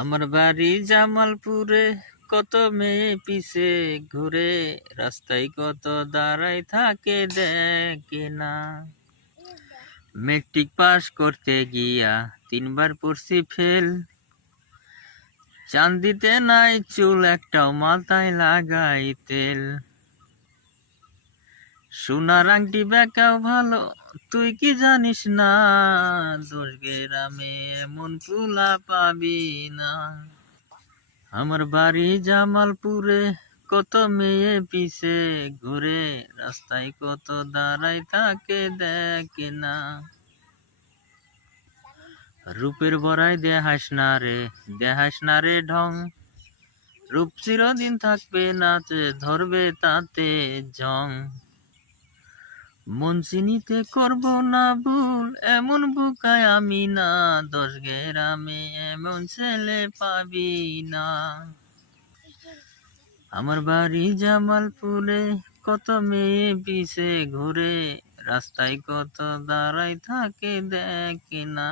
আমার বাড়ি জামালপুরে, কত মেয়ে পিছে ঘুরে, রাস্তায় কত দাঁড়াই থাকে দেখে না। মেট্রিক পাস করতে গিয়া 3বার পড়ছি ফেল, চান্দিতে নাই চুল একটাও মাথায় লাগাই তেল। সোনার আংটি বেকাও ভালো, তুই কি জানিস না, দোষ গ্রামে এমন কুলা পাবি না। আমার বাড়ি জামালপুরে, কত মেয়ে পিছে ঘুরে, রাস্তায় কত দাঁড়াই থাকে দেখে না। রূপের বড়াই দেহাস না রে ঢং, রূপ চিরদিন থাকবে নাচে ধরবে তাতে জং। মন চিনিতে করব না ভুল, এমন বুকায় আমি না, 10 গ্রামে এমন ছেলে পাবি না। আমার বাড়ি জামালপুরে, কত মেয়ে পিছে ঘুরে, রাস্তায় কত দাঁড়াই থাকে দেখে না।